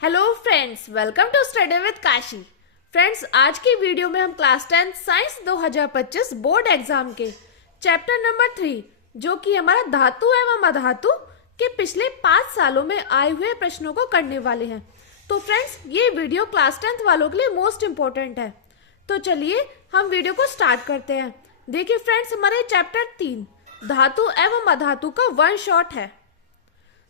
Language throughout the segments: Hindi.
Hello friends, welcome to study with Kashi. Friends, आज की वीडियो में हम क्लास 10 साइंस 2025 बोर्ड एग्जाम के चैप्टर नंबर 3 जो कि हमारा धातु एवं अधातु के पिछले 5 सालों में आए हुए प्रश्नों को करने वाले हैं। तो फ्रेंड्स, ये वीडियो क्लास 10th वालों के लिए मोस्ट इंपॉर्टेंट है। तो चलिए हम वीडियो को स्टार्ट करते हैं। देखिए फ्रेंड्स, हमारे चैप्टर 3 धातु एवं अधातु का वन शॉट है।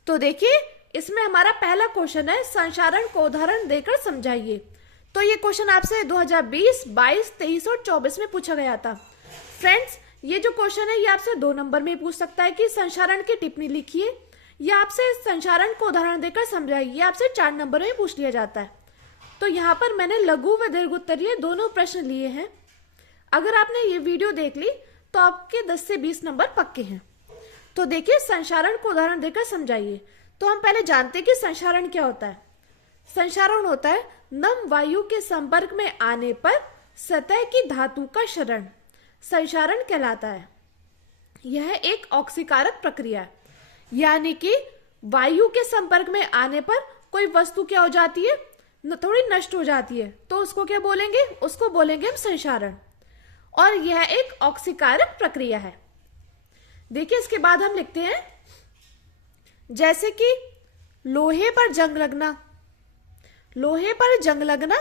तो देखिए, इसमें हमारा पहला क्वेश्चन है, संचारण को उदाहरण देकर समझाइए। तो ये क्वेश्चन आपसे 2020, 22, 23 और 24 में पूछा गया था। फ्रेंड्स, ये जो क्वेश्चन है ये आपसे 2 नंबर में पूछ सकता है कि संचारण की टिप्पणी लिखिए, या आपसे संचारण को उदाहरण देकर समझाइए, आपसे 4 नंबर में पूछ लिया जाता है। तो यहाँ पर मैंने लघु व दीर्घ उत्तरीय दोनों प्रश्न लिए हैं। अगर आपने ये वीडियो देख ली तो आपके 10 से 20 नंबर पक्के हैं। तो देखिए, संचारण को उदाहरण देकर समझाइए। तो हम पहले जानते हैं कि संचारण क्या होता है। संचारण होता है नम वायु के संपर्क में आने पर सतह की धातु का क्षरण संचारण कहलाता है। यह एक ऑक्सीकारक प्रक्रिया है, यानी कि वायु के संपर्क में आने पर कोई वस्तु क्या हो जाती है, थोड़ी नष्ट हो जाती है, तो उसको क्या बोलेंगे, उसको बोलेंगे हम संचारण। और यह एक ऑक्सीकारक प्रक्रिया है। देखिए, इसके बाद हम लिखते हैं जैसे कि लोहे पर जंग लगना, लोहे पर जंग लगना,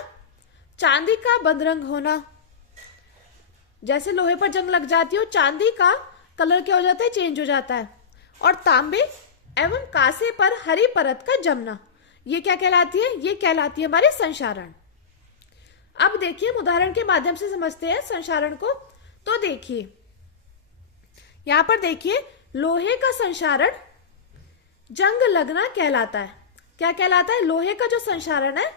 चांदी का बदरंग होना। जैसे लोहे पर जंग लग जाती है, चांदी का कलर क्या हो जाता है, चेंज हो जाता है। और तांबे एवं कांसे पर हरी परत का जमना, ये क्या कहलाती है, ये कहलाती है हमारी संचारण। अब देखिए, हम उदाहरण के माध्यम से समझते हैं संचारण को। तो देखिए, यहां पर देखिए, लोहे का संचारण जंग लगना कहलाता है। क्या कहलाता है, लोहे का जो संचारण है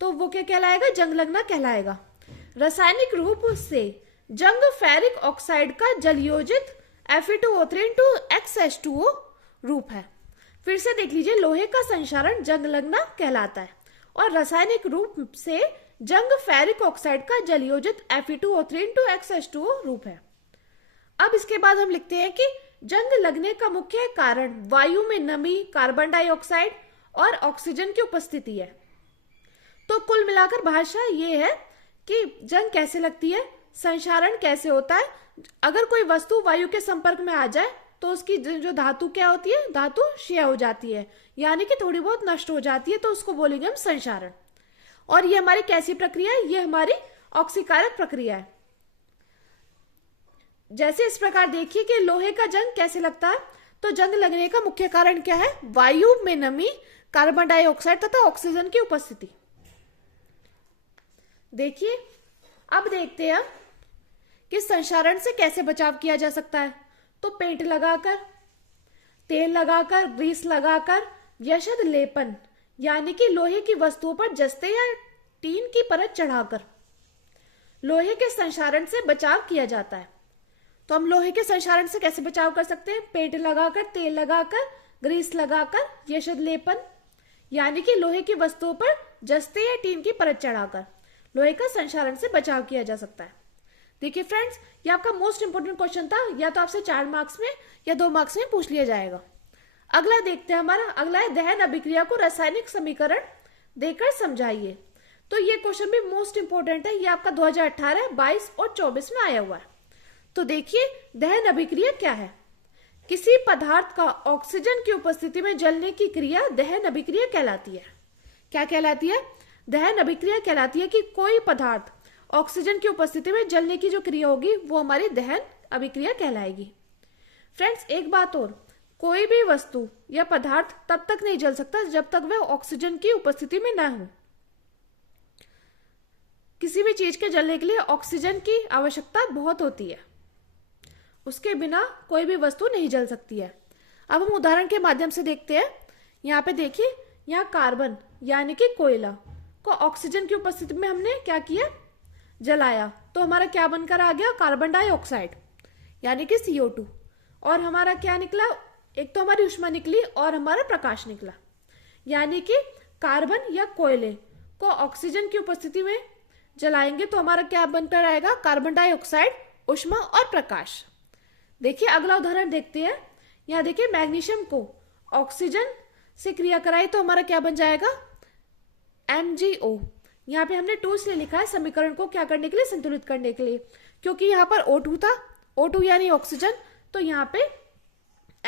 तो वो क्या कहलाएगा, जंग लगना कहलाएगा। रासायनिक रूप से जंग फेरिक ऑक्साइड का जलयोजित Fe2O3 रूप है। फिर से देख लीजिए, लोहे का संचारण जंग लगना कहलाता है और रासायनिक रूप से जंग फेरिक ऑक्साइड का जलयोजित Fe2O3 रूप है। अब इसके बाद हम लिखते हैं कि जंग लगने का मुख्य कारण वायु में नमी, कार्बन डाइऑक्साइड और ऑक्सीजन की उपस्थिति है। तो कुल मिलाकर भाषा ये है कि जंग कैसे लगती है, संचारण कैसे होता है। अगर कोई वस्तु वायु के संपर्क में आ जाए तो उसकी जो धातु क्या होती है, धातु क्षय हो जाती है, यानी कि थोड़ी बहुत नष्ट हो जाती है, तो उसको बोलेंगे हम संचारण। और ये हमारी कैसी प्रक्रिया है, ये हमारी ऑक्सीकारक प्रक्रिया है। जैसे इस प्रकार देखिए कि लोहे का जंग कैसे लगता है। तो जंग लगने का मुख्य कारण क्या है, वायु में नमी, कार्बन डाइऑक्साइड तथा ऑक्सीजन की उपस्थिति। देखिए, अब देखते हैं कि संचारण से कैसे बचाव किया जा सकता है। तो पेंट लगाकर, तेल लगाकर, ग्रीस लगाकर, यशद लेपन यानी कि लोहे की वस्तुओं पर जस्ते या टीन की परत चढ़ाकर लोहे के संचारण से बचाव किया जाता है। तो हम लोहे के संचारण से कैसे बचाव कर सकते हैं, पेंट लगाकर, तेल लगाकर, ग्रीस लगाकर, यशद लेपन यानी कि लोहे की वस्तुओं पर जस्ते या टीन की परत चढ़ाकर लोहे का संचारण से बचाव किया जा सकता है। देखिए फ्रेंड्स, ये आपका मोस्ट इंपोर्टेंट क्वेश्चन था, या तो आपसे 4 मार्क्स में या 2 मार्क्स में पूछ लिया जाएगा। अगला देखते हैं, हमारा अगला है दहन अभिक्रिया को रासायनिक समीकरण देकर समझाइए। तो ये क्वेश्चन भी मोस्ट इंपोर्टेंट है, ये आपका 2018, 22 और 24 में आया हुआ है। तो देखिए, दहन अभिक्रिया क्या है, किसी पदार्थ का ऑक्सीजन की उपस्थिति में जलने की क्रिया दहन अभिक्रिया कहलाती है। क्या कहलाती है, दहन अभिक्रिया कहलाती है कि कोई पदार्थ ऑक्सीजन की उपस्थिति में जलने की जो क्रिया होगी वो हमारी दहन अभिक्रिया कहलाएगी। फ्रेंड्स, एक बात और, कोई भी वस्तु या पदार्थ तब तक नहीं जल सकता जब तक वह ऑक्सीजन की उपस्थिति में न हो। किसी भी चीज के जलने के लिए ऑक्सीजन की आवश्यकता बहुत होती है, उसके बिना कोई भी वस्तु नहीं जल सकती है। अब हम उदाहरण के माध्यम से देखते हैं। यहाँ पे देखिए, यहाँ कार्बन यानी कि कोयला को ऑक्सीजन की उपस्थिति में हमने क्या किया, जलाया, तो हमारा क्या बनकर आ गया, कार्बन डाइऑक्साइड यानी कि CO2। और हमारा क्या निकला, एक तो हमारी ऊष्मा निकली और हमारा प्रकाश निकला, यानी कि कार्बन या कोयले को ऑक्सीजन की उपस्थिति में जलाएंगे तो हमारा क्या बनकर आएगा, कार्बन डाइऑक्साइड, ऊष्मा और प्रकाश। देखिए, अगला उदाहरण देखते हैं। यहाँ देखिए, मैग्नीशियम को ऑक्सीजन से क्रिया कराई तो हमारा क्या बन जाएगा, MgO। यहाँ पे हमने 2 इसलिए लिखा है समीकरण को क्या करने के लिए, संतुलित करने के लिए, क्योंकि यहाँ पर O2 था, O2 यानी ऑक्सीजन, तो यहाँ पे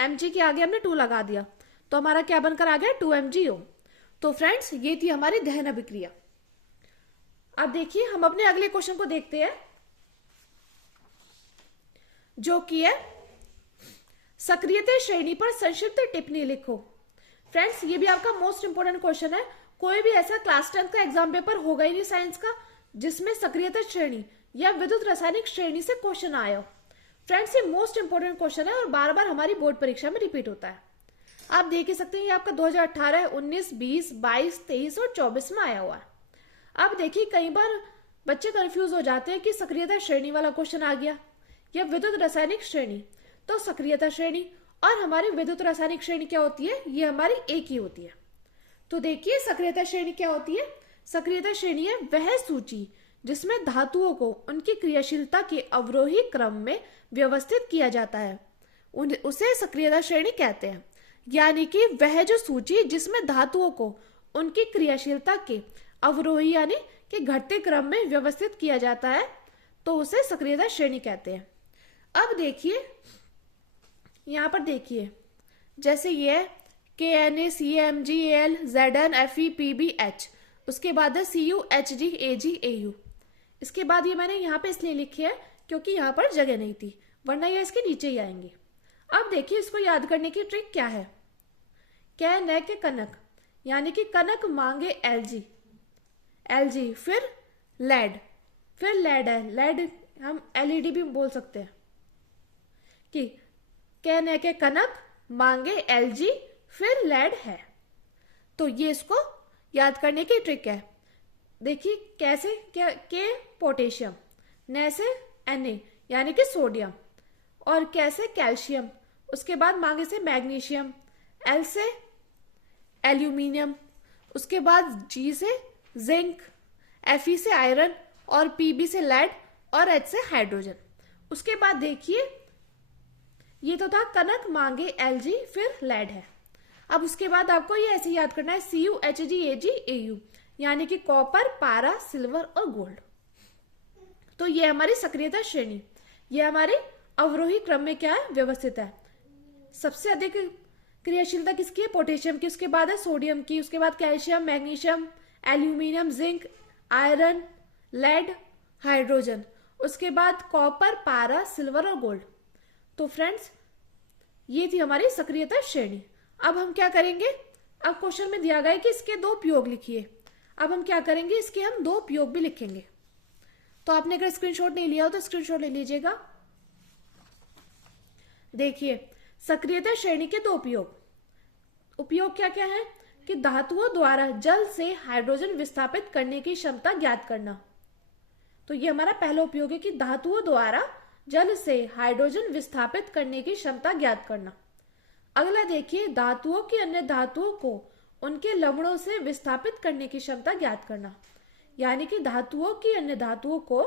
Mg के आगे हमने 2 लगा दिया, तो हमारा क्या बनकर आ गया 2MgO। तो फ्रेंड्स ये थी हमारी दहन अभिक्रिया। अब देखिए हम अपने अगले क्वेश्चन को देखते हैं, जो कि है सक्रियता श्रेणी पर संक्षिप्त टिप्पणी लिखो। फ्रेंड्स ये भी आपका मोस्ट इंपोर्टेंट क्वेश्चन है। कोई भी ऐसा क्लास 10 का एग्जाम पेपर होगा ही नहीं साइंस का जिसमें सक्रियता श्रेणी या विद्युत रासायनिक श्रेणी से क्वेश्चन आया हो। फ्रेंड्स ये मोस्ट इंपोर्टेंट क्वेश्चन है और बार बार हमारी बोर्ड परीक्षा में रिपीट होता है। आप देख ही सकते हैं ये आपका 2018, 19, 20, 22, 23 और 24 में आया हुआ है। अब देखिए कई बार बच्चे कंफ्यूज हो जाते हैं कि सक्रियता श्रेणी वाला क्वेश्चन आ गया या विद्युत रासायनिक श्रेणी। तो सक्रियता श्रेणी और हमारी विद्युत रासायनिक श्रेणी क्या होती है, ये हमारी एक ही होती है। तो देखिए सक्रियता श्रेणी क्या होती है। सक्रियता श्रेणी है वह सूची जिसमें धातुओं को उनकी क्रियाशीलता के अवरोही क्रम में व्यवस्थित किया जाता है, उसे सक्रियता श्रेणी कहते हैं। यानी कि वह जो सूची जिसमें धातुओं को उनकी क्रियाशीलता के अवरोही यानी कि घटते क्रम में व्यवस्थित किया जाता है, तो उसे सक्रियता श्रेणी कहते हैं। अब देखिए यहाँ पर देखिए जैसे ये KNa CmG Al Zn Fe Pb H, उसके बाद है Cu Hg Ag Au। इसके बाद ये मैंने यहाँ पे इसलिए लिखी है क्योंकि यहाँ पर जगह नहीं थी, वरना ये इसके नीचे ही आएंगे। अब देखिए इसको याद करने की ट्रिक क्या है। क्या न के कनक यानी कि कनक मांगे Lg फिर लेड है, लेड हम LED भी बोल सकते हैं कि कहने के कनक मांगे Lg फिर लेड है। तो ये इसको याद करने की ट्रिक है। देखिए कैसे, क्या के पोटेशियम, न से Na यानी कि सोडियम, और कैसे कैल्शियम, उसके बाद मांगे से मैग्नीशियम, L से एल्यूमिनियम, उसके बाद G से जिंक, Fe से आयरन और Pb से लेड और H से हाइड्रोजन। उसके बाद देखिए ये तो था कनक मांगे Lg फिर लेड है। अब उसके बाद आपको ये ऐसे याद करना है Cu Hg Ag Au यानी कि कॉपर, पारा, सिल्वर और गोल्ड। तो ये हमारी सक्रियता श्रेणी, ये हमारे अवरोही क्रम में क्या है, व्यवस्थित है। सबसे अधिक क्रियाशीलता किसकी है, पोटेशियम की, उसके बाद है सोडियम की, उसके बाद calcium, magnesium, aluminium, zinc, iron, lead, hydrogen, उसके बाद कॉपर, पारा, सिल्वर और गोल्ड। तो फ्रेंड्स ये थी हमारी सक्रियता श्रेणी। अब हम क्या करेंगे, अब क्वेश्चन में दिया गया है कि इसके 2 उपयोग लिखिए। अब हम क्या करेंगे, इसके हम 2 उपयोग भी लिखेंगे। तो आपने अगर स्क्रीनशॉट नहीं लिया हो तो स्क्रीनशॉट ले लीजिएगा। देखिए सक्रियता श्रेणी के 2 उपयोग क्या क्या है कि धातुओं द्वारा जल से हाइड्रोजन विस्थापित करने की क्षमता ज्ञात करना। तो ये हमारा पहला उपयोग है कि धातुओं द्वारा जल से हाइड्रोजन विस्थापित करने की क्षमता ज्ञात करना। अगला देखिए धातुओं की अन्य धातुओं को उनके लवणों से विस्थापित करने की क्षमता ज्ञात करना। यानी कि धातुओं की अन्य धातुओं को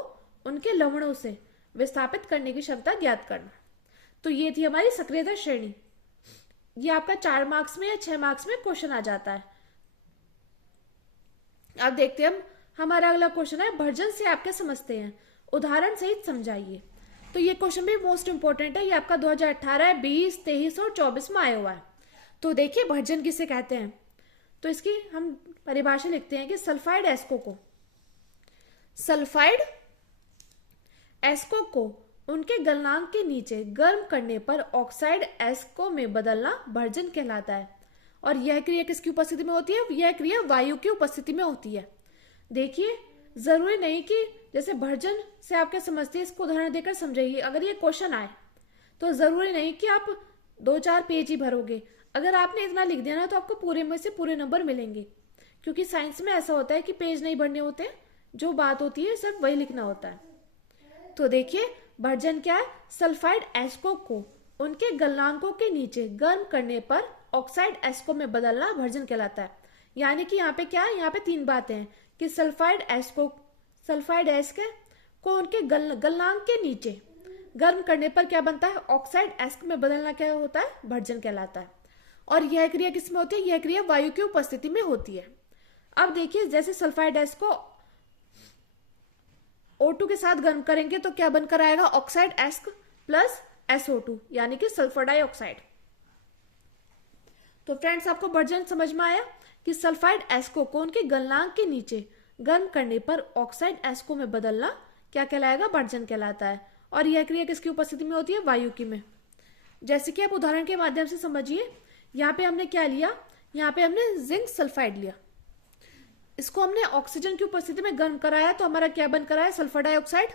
उनके लवणों से विस्थापित करने की क्षमता ज्ञात करना। तो ये थी हमारी सक्रियता श्रेणी। ये आपका 4 मार्क्स में या 6 मार्क्स में क्वेश्चन आ जाता है। अब देखते हैं हम, हमारा अगला क्वेश्चन है भर्जन से आप क्या समझते हैं, उदाहरण सहित समझाइए। तो ये क्वेश्चन भी मोस्ट इंपोर्टेंट है, ये आपका 2018, 20, 23 और 24 में आया हुआ है। तो देखिए भर्जन किसे कहते हैं, तो इसकी हम परिभाषा लिखते हैं कि सल्फाइड एस्को को उनके गलनांक के नीचे गर्म करने पर ऑक्साइड एस्को में बदलना भर्जन कहलाता है। और यह क्रिया किसकी उपस्थिति में होती है, यह क्रिया वायु की उपस्थिति में होती है। देखिए जरूरी नहीं कि जैसे भर्जन से आप क्या समझते हैं इसको उदाहरण देकर समझाइए। अगर ये क्वेश्चन आए तो जरूरी नहीं कि आप 2-4 पेज ही भरोगे। अगर आपने इतना लिख दिया ना तो आपको पूरे में से पूरे नंबर मिलेंगे, क्योंकि साइंस में ऐसा होता है कि पेज नहीं भरने होते, जो बात होती है सिर्फ वही लिखना होता है। तो देखिए भर्जन क्या है, सल्फाइड एस्को को उनके गलनांकों के नीचे गर्म करने पर ऑक्साइड एस्को में बदलना भर्जन कहलाता है। यानी कि यहाँ पे क्या है, यहाँ पे 3 बातें हैं कि सल्फाइड एस्को को उनके गलनांक के नीचे गर्म करने पर क्या बनता है, ऑक्साइड एस्को में बदलना क्या होता है, भर्जन कहलाता है। और यह क्रिया किसमें होती है, यह क्रिया वायु की उपस्थिति में होती है। अब देखिए जैसे सल्फाइड एस को O2 के साथ गर्म करेंगे तो क्या बनकर आएगा, ऑक्साइड एस प्लस SO2 यानी कि सल्फर डाइऑक्साइड। तो फ्रेंड्स आपको वर्जन समझ में आया कि सल्फाइड एस्को को उनके गलनांक के नीचे गर्म करने पर ऑक्साइड एस्को में बदलना क्या कहलाएगा, वर्जन कहलाता है। और यह क्रिया किसकी उपस्थिति में होती है, वायु की में। जैसे कि आप उदाहरण के माध्यम से समझिए, यहाँ पे हमने क्या लिया, यहाँ पे हमने जिंक सल्फाइड लिया, इसको हमने ऑक्सीजन की उपस्थिति में गर्म कराया तो हमारा क्या बनकर आया, सल्फर डाइऑक्साइड,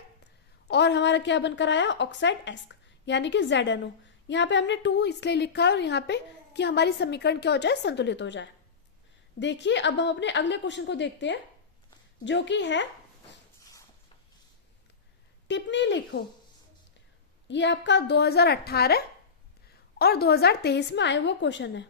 और हमारा क्या बनकर आया, ऑक्साइड एस्क यानी कि ZNO। यहाँ पे हमने 2 इसलिए लिखा है और यहाँ पे कि हमारी समीकरण क्या हो जाए, संतुलित हो जाए। देखिए अब हम अपने अगले क्वेश्चन को देखते हैं जो कि है टिप्पणी लिखो। ये आपका 2018 और 2023 में आया हुआ क्वेश्चन है।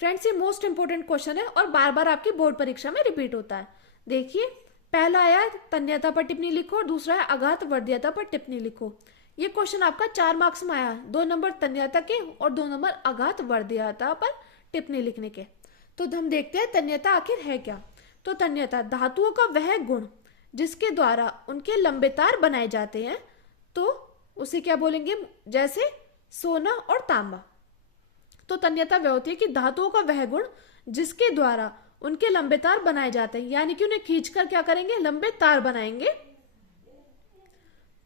फ्रेंड्स ये मोस्ट इंपोर्टेंट क्वेश्चन है और बार बार आपकी बोर्ड परीक्षा में रिपीट होता है। देखिए पहला आया तन्यता पर टिप्पणी लिखो और दूसरा है आघात वर्ध्यता पर टिप्पणी लिखो। ये क्वेश्चन आपका 4 मार्क्स में आया, 2 नंबर तन्यता के और 2 नंबर आघात वर्ध्यता पर टिप्पणी लिखने के। तो हम देखते हैं तन्यता आखिर है क्या। तो तन्यता धातुओं का वह गुण जिसके द्वारा उनके लंबे तार बनाए जाते हैं, तो उसे क्या बोलेंगे, जैसे सोना और तांबा। तो तन्यता वह होती है कि धातुओं का वह गुण जिसके द्वारा उनके लंबे तार बनाए जाते हैं, यानी कि उन्हें खींचकर क्या करेंगे, लंबे तार बनाएंगे,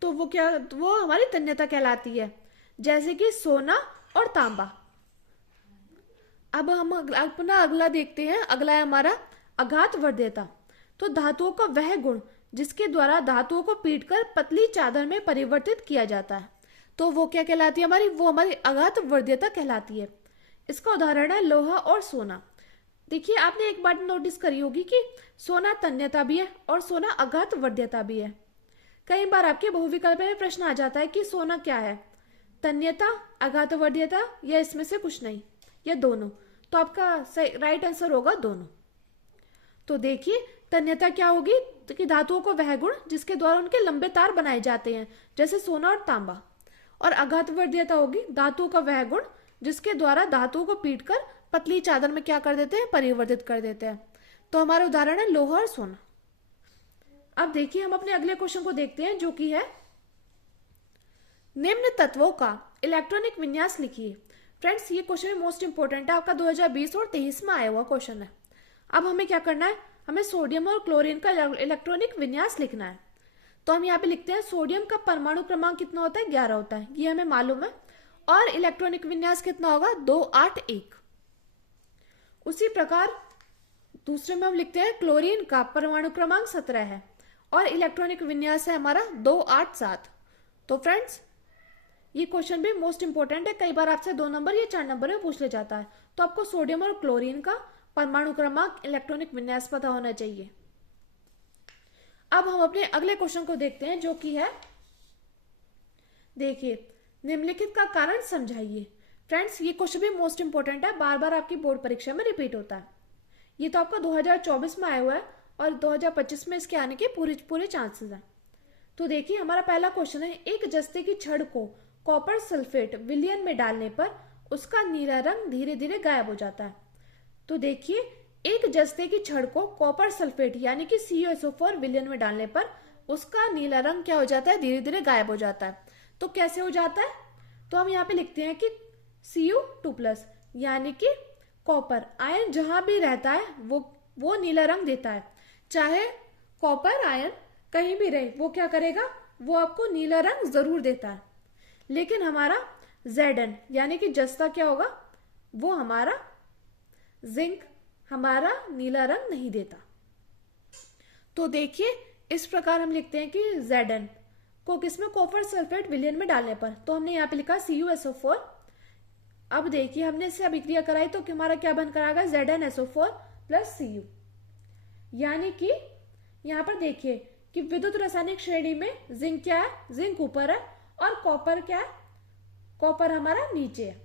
तो वो हमारी तन्यता कहलाती है, जैसे कि सोना और तांबा। अब हम अपना अगला देखते हैं, अगला है हमारा आघात वर्ध्यता। तो धातुओं का वह गुण जिसके द्वारा धातुओं को पीटकर पतली चादर में परिवर्तित किया जाता है, तो वो क्या कहलाती है हमारी, वो हमारी आघात वर्ध्यता कहलाती है। इसका उदाहरण है लोहा और सोना। देखिए आपने एक बात नोटिस करी होगी कि सोना तन्यता भी है और सोना आघात वर्ध्यता भी है। कई बार आपके बहुविकल्प में प्रश्न आ जाता है कि सोना क्या है, तन्यता, आघात वर्ध्यता या इसमें से कुछ नहीं, या दोनों। तो आपका राइट आंसर होगा दोनों। तो देखिए तन्यता क्या होगी, तो कि धातुओं को वह गुण जिसके द्वारा उनके लंबे तार बनाए जाते हैं, जैसे सोना और तांबा। और आघात वर्ध्यता होगी धातुओं का वह गुण जिसके द्वारा धातुओं को पीटकर पतली चादर में क्या कर देते हैं, परिवर्तित कर देते हैं। तो हमारा उदाहरण है लोहा और सोना। अब देखिए हम अपने अगले क्वेश्चन को देखते हैं जो कि है निम्न तत्वों का इलेक्ट्रॉनिक विन्यास लिखिए। फ्रेंड्स ये क्वेश्चन मोस्ट इंपोर्टेंट है, आपका 2020 और 23 में आया हुआ क्वेश्चन है। अब हमें क्या करना है, हमें सोडियम और क्लोरीन का इलेक्ट्रॉनिक विन्यास लिखना है। तो हम यहाँ पे लिखते हैं सोडियम का परमाणु क्रमांक कितना होता है, 11 होता है, ये हमें मालूम है। और इलेक्ट्रॉनिक विन्यास कितना होगा, 281। उसी प्रकार दूसरे में हम लिखते हैं क्लोरीन का परमाणु क्रमांक 17 है और इलेक्ट्रॉनिक विन्यास है हमारा 287। तो फ्रेंड्स ये क्वेश्चन भी मोस्ट इंपोर्टेंट है, कई बार आपसे 2 नंबर या 4 नंबर में पूछ ले जाता है। तो आपको सोडियम और क्लोरीन का परमाणु क्रमांक इलेक्ट्रॉनिक विन्यास पता होना चाहिए। अब हम अपने अगले क्वेश्चन को देखते हैं जो कि है, देखिए निम्नलिखित का कारण समझाइए। फ्रेंड्स ये क्वेश्चन भी मोस्ट इंपोर्टेंट है, बार बार आपकी बोर्ड परीक्षा में रिपीट होता है। ये तो आपका 2024 में आया हुआ है और 2025 में इसके आने के पूरे चांसेस हैं। तो देखिए हमारा पहला क्वेश्चन है, एक जस्ते की छड़ को कॉपर सल्फेट विलयन में डालने पर उसका नीला रंग धीरे धीरे गायब हो जाता है। तो देखिए एक जस्ते की छड़ को कॉपर सल्फेट यानी कि CuSO4 विलयन में डालने पर उसका नीला रंग क्या हो जाता है, धीरे धीरे गायब हो जाता है। तो कैसे हो जाता है, तो हम यहाँ पे लिखते हैं कि Cu2+ यानी कि कॉपर आयन जहां भी रहता है वो नीला रंग देता है। चाहे कॉपर आयन कहीं भी रहे वो क्या करेगा, वो आपको नीला रंग जरूर देता है। लेकिन हमारा Zn यानी कि जस्ता क्या होगा, वो हमारा जिंक हमारा नीला रंग नहीं देता। तो देखिए इस प्रकार हम लिखते हैं कि Zn को किसमें, कॉपर सल्फेट विलयन में डालने पर। तो हमने यहाँ पे लिखा CuSO4। अब देखिए हमने इससे अभिक्रिया कराई तो हमारा क्या बनकर आएगा, ZnSO4 + Cu। यानी कि यहाँ पर देखिए कि विद्युत रासायनिक श्रेणी में जिंक क्या है, जिंक ऊपर है और कॉपर क्या है, कॉपर हमारा नीचे है।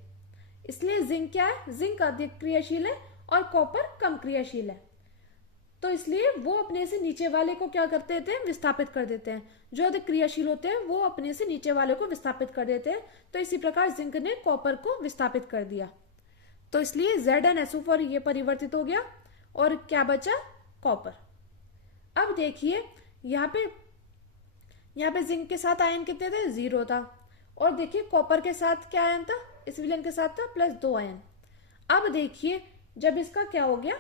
इसलिए जिंक क्या है, जिंक अधिक क्रियाशील है और कॉपर कम क्रियाशील है। तो इसलिए वो अपने से नीचे वाले को क्या करते हैं, विस्थापित कर देते हैं। जो अधिक क्रियाशील होते हैं वो अपने से नीचे वाले को विस्थापित कर देते हैं। तो इसी प्रकार जिंक ने कॉपर को विस्थापित कर दिया। तो इसलिए ZnSO4 ये परिवर्तित हो गया और क्या बचा, कॉपर। अब देखिए यहाँ पे जिंक के साथ आयन कितने थे, 0 था। और देखिए कॉपर के साथ क्या आयन था, इस विलेन के साथ था +2 आयन। अब देखिए जब इसका क्या हो गया,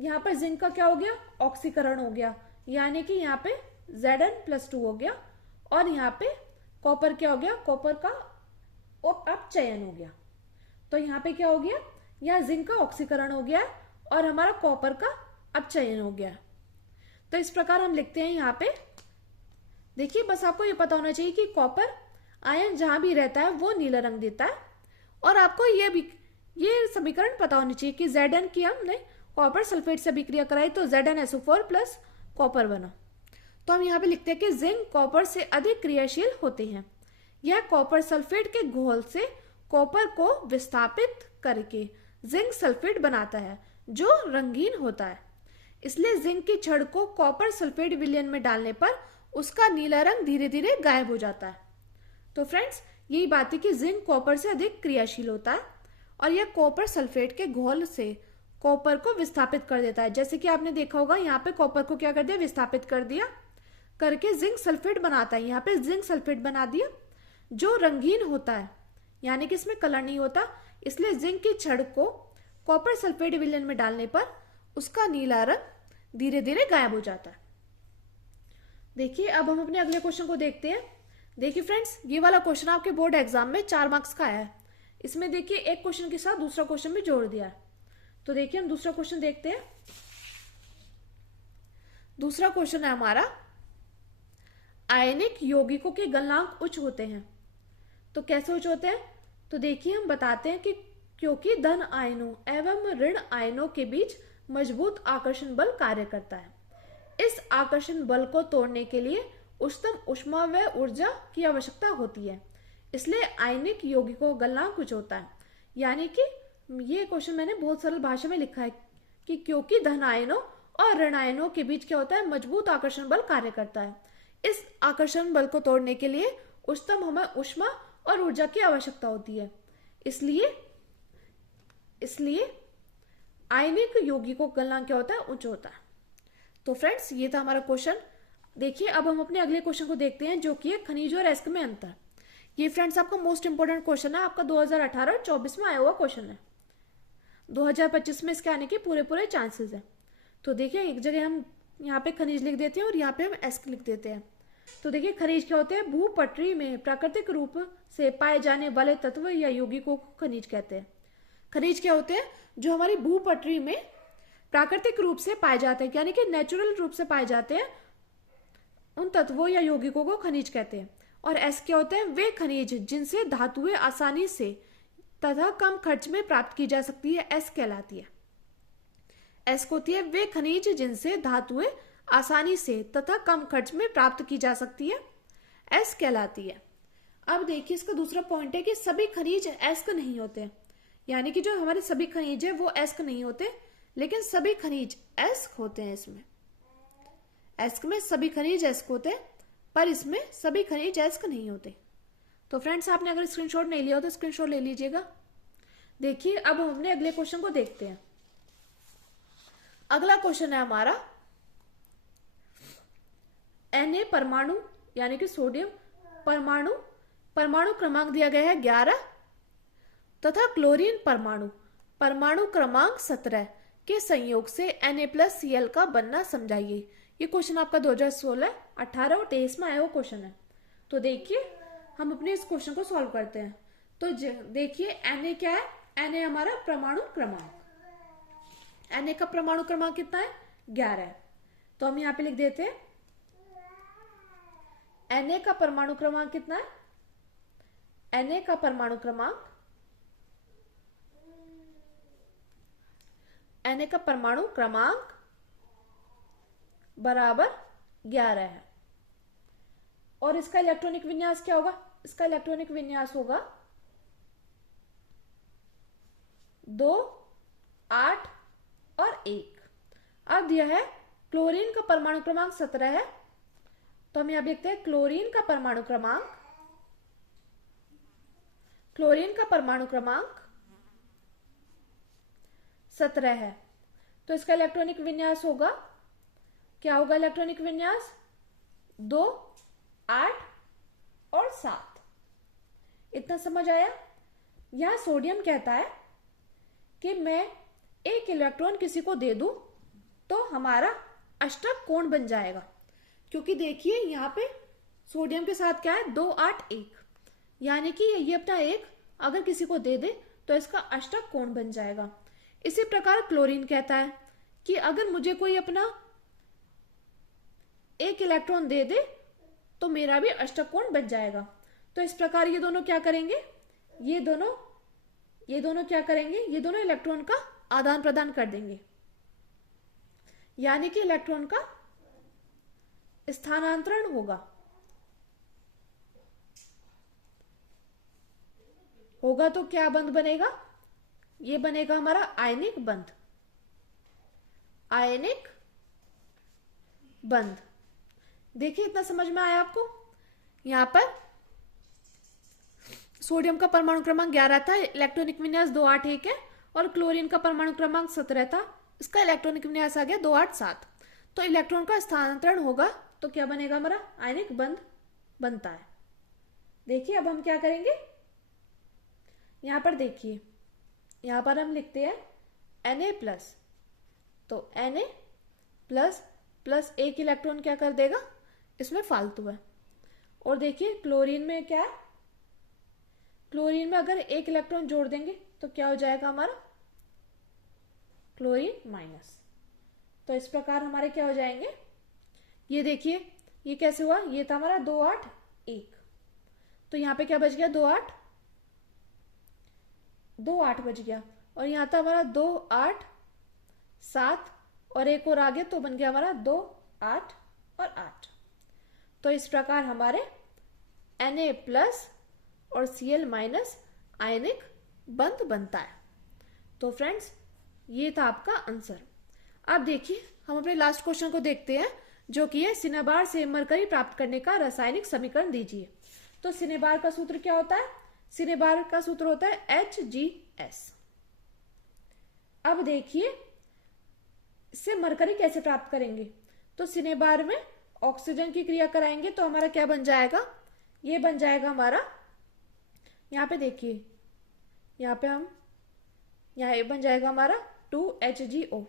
यहाँ पर जिंक का क्या हो गया, ऑक्सीकरण हो गया, यानी कि यहाँ पे Zn+2 हो गया। और यहाँ पे कॉपर क्या हो गया, कॉपर का अपचयन हो गया। तो यहाँ पे क्या हो गया, यहाँ जिंक का ऑक्सीकरण हो गया और हमारा कॉपर का अपचयन हो गया। तो इस प्रकार हम लिखते हैं यहाँ पे। देखिए बस आपको ये पता होना चाहिए कि कॉपर आयन जहां भी रहता है वो नीला रंग देता है। और आपको ये समीकरण पता होनी चाहिए कि Zn की हमने कॉपर सल्फेट से अभिक्रिया कराई तो ZnSO4 प्लस कॉपर बना। तो हम यहाँ पे लिखते हैं कि जिंक कॉपर से अधिक क्रियाशील होते हैं। यह कॉपर सल्फेट के घोल से कॉपर को विस्थापित करके जिंक सल्फेट बनाता है जो रंगीन होता है। इसलिए जिंक की छड़ को कॉपर सल्फेट विलयन में डालने पर उसका नीला रंग धीरे धीरे गायब हो जाता है। तो फ्रेंड्स यही बात है कि जिंक कॉपर से अधिक क्रियाशील होता है और यह कॉपर सल्फेट के घोल से कॉपर को विस्थापित कर देता है। जैसे कि आपने देखा होगा यहाँ पे कॉपर को क्या कर दिया, विस्थापित कर दिया, करके जिंक सल्फेट बनाता है। यहाँ पे जिंक सल्फेट बना दिया जो रंगीन होता है, यानी कि इसमें कलर नहीं होता। इसलिए जिंक की छड़ को कॉपर सल्फेट विलयन में डालने पर उसका नीला रंग धीरे धीरे गायब हो जाता है। देखिए अब हम अपने अगले क्वेश्चन को देखते हैं। देखिए फ्रेंड्स ये वाला क्वेश्चन आपके बोर्ड एग्जाम में 4 मार्क्स का आया है। इसमें देखिए एक क्वेश्चन के साथ दूसरा क्वेश्चन भी जोड़ दिया है। तो देखिए हम दूसरा क्वेश्चन देखते हैं। दूसरा क्वेश्चन है हमारा, आयनिक यौगिकों के गलनांक उच्च होते हैं। तो कैसे उच्च होते हैं, तो देखिए हम बताते हैं कि क्योंकि धन आयनों एवं ऋण आयनों के बीच मजबूत आकर्षण बल कार्य करता है। इस आकर्षण बल को तोड़ने के लिए उच्चतम ऊष्मा व ऊर्जा की आवश्यकता होती है। इसलिए आयनिक यौगिकों का गलनांक उच्च होता है। यानी कि ये क्वेश्चन मैंने बहुत सरल भाषा में लिखा है कि क्योंकि धन आयनों और ऋण आयनों के बीच क्या होता है, मजबूत आकर्षण बल कार्य करता है। इस आकर्षण बल को तोड़ने के लिए उच्चतम हमें ऊष्मा और ऊर्जा की आवश्यकता होती है। इसलिए आयनिक यौगिकों का गलनांक क्या होता है, उच्च होता है। तो फ्रेंड्स ये था हमारा क्वेश्चन। देखिए अब हम अपने अगले क्वेश्चन को देखते हैं जो कि है खनिज और अयस्क में अंतर। ये फ्रेंड्स आपका मोस्ट इंपोर्टेंट क्वेश्चन है, आपका 2018 और 24 में आया हुआ क्वेश्चन है। 2025 में इसके आने के पूरे चांसेस है। तो देखिए एक जगह हम यहाँ पे खनिज लिख देते हैं और यहाँ पे हम अयस्क लिख देते हैं। तो देखिए खनिज क्या होते हैं, भूपटरी में प्राकृतिक रूप से पाए जाने वाले तत्व या यौगिकों को खनिज कहते हैं। खनिज क्या होते हैं, जो हमारी भूपटरी में प्राकृतिक रूप से पाए जाते हैं, यानी कि नेचुरल रूप से पाए जाते हैं, उन तत्वों या यौगिकों को खनिज कहते हैं। और अयस्क क्या होते हैं, वे खनिज जिनसे धातुएं आसानी से तथा कम खर्च में प्राप्त की जा सकती है, अयस्क कहलाती है। अयस्क होती है वे खनिज जिनसे धातुएं आसानी से तथा कम खर्च में प्राप्त की जा सकती है, अयस्क कहलाती है। अब देखिए इसका दूसरा पॉइंट है कि सभी खनिज अयस्क नहीं होते, यानी कि जो हमारे सभी खनिज है वो अयस्क नहीं होते, लेकिन सभी खनिज अयस्क होते हैं। इसमें अयस्क में सभी खनिज अयस्क होते हैं, पर इसमें सभी खनिज अयस्क नहीं होते। तो फ्रेंड्स आपने अगर स्क्रीनशॉट नहीं लिया हो तो स्क्रीनशॉट ले लीजिएगा। देखिए अब हम अपने अगले क्वेश्चन को देखते हैं। अगला क्वेश्चन है हमारा, Na परमाणु यानी कि सोडियम परमाणु क्रमांक दिया गया है 11 तथा क्लोरीन परमाणु क्रमांक 17 के संयोग से Na+Cl का बनना समझाइए। ये क्वेश्चन आपका 2016, 18 और 23 में आया हुआ क्वेश्चन है। तो देखिए हम अपने इस क्वेश्चन को सॉल्व करते हैं। तो देखिए Na क्या है, Na हमारा परमाणु क्रमांक, Na का परमाणु क्रमांक कितना है, 11 है। तो हम यहाँ पे लिख देते हैं Na का परमाणु क्रमांक कितना है, Na का परमाणु क्रमांक Na का परमाणु क्रमांक बराबर 11 है। और इसका इलेक्ट्रॉनिक विन्यास क्या होगा, इसका इलेक्ट्रॉनिक विन्यास होगा 2, 8 और 1। अब दिया है क्लोरीन का परमाणु क्रमांक 17 है, तो हम यहां लिखते हैं क्लोरीन का परमाणु क्रमांक 17 है। तो इसका इलेक्ट्रॉनिक विन्यास होगा, क्या होगा इलेक्ट्रॉनिक विन्यास? 2, 8 और 7। इतना समझ आया? यहां सोडियम कहता है कि मैं एक इलेक्ट्रॉन किसी को दे दूं तो हमारा अष्टक कोण बन जाएगा, क्योंकि देखिए यहां पे सोडियम के साथ क्या है, 2, 8, 1, यानी कि ये अपना एक अगर किसी को दे दे तो इसका अष्टक कोण बन जाएगा। इसी प्रकार क्लोरीन कहता है कि अगर मुझे कोई अपना एक इलेक्ट्रॉन दे दे तो मेरा भी अष्टक कोण बन जाएगा। तो इस प्रकार ये दोनों क्या करेंगे, ये दोनों क्या करेंगे, ये दोनों इलेक्ट्रॉन का आदान प्रदान कर देंगे, यानी कि इलेक्ट्रॉन का स्थानांतरण होगा तो क्या बंध बनेगा, ये बनेगा हमारा आयनिक बंध। आयनिक बंध। देखिए इतना समझ में आया आपको? यहां पर सोडियम का परमाणु क्रमांक 11 था, इलेक्ट्रॉनिक विन्यास 2, 8, 1 है, और क्लोरीन का परमाणु क्रमांक 17 था, इसका इलेक्ट्रॉनिक विन्यास आ गया 2, 8, 7। तो इलेक्ट्रॉन का स्थानांतरण होगा तो क्या बनेगा, हमारा आयनिक बंध बनता है। देखिए अब हम क्या करेंगे, यहां पर देखिए, यहां पर हम लिखते हैं Na+, तो Na प्लस एक इलेक्ट्रॉन क्या कर देगा, इसमें फालतू है। और देखिए क्लोरीन में क्या है, क्लोरीन में अगर एक इलेक्ट्रॉन जोड़ देंगे तो क्या हो जाएगा हमारा, क्लोरीन माइनस। तो इस प्रकार हमारे क्या हो जाएंगे, ये देखिए ये कैसे हुआ, ये था हमारा 2, 8, 1, तो यहां पे क्या बच गया, 2, 8 बच गया, और यहां था हमारा 2, 8, 7 और एक और आगे तो बन गया हमारा 2, 8 और 8। तो इस प्रकार हमारे Na+ और Cl- आयनिक बंध बनता है। तो फ्रेंड्स ये था आपका आंसर। अब देखिए हम अपने लास्ट क्वेश्चन को देखते हैं, जो कि है सिनेबार से मरकरी प्राप्त करने का रासायनिक समीकरण दीजिए। तो सिनेबार का सूत्र क्या होता है, सिनेबार का सूत्र होता है HgS। अब देखिए इससे मरकरी कैसे प्राप्त करेंगे, तो सिनेबार में ऑक्सीजन की क्रिया कराएंगे तो हमारा क्या बन जाएगा, ये बन जाएगा हमारा, यहाँ पे देखिए यहाँ पे हम ये बन जाएगा हमारा 2HgO,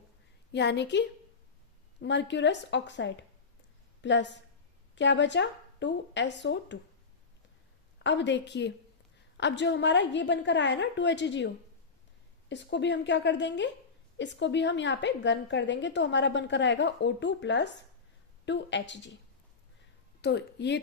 यानी कि मर्क्यूरस ऑक्साइड, प्लस क्या बचा 2SO2। अब देखिए अब जो हमारा ये बनकर आया ना 2HgO, इसको भी हम क्या कर देंगे, इसको भी हम यहाँ पे गर्म कर देंगे तो हमारा बनकर आएगा O2 + 2Hg। तो ये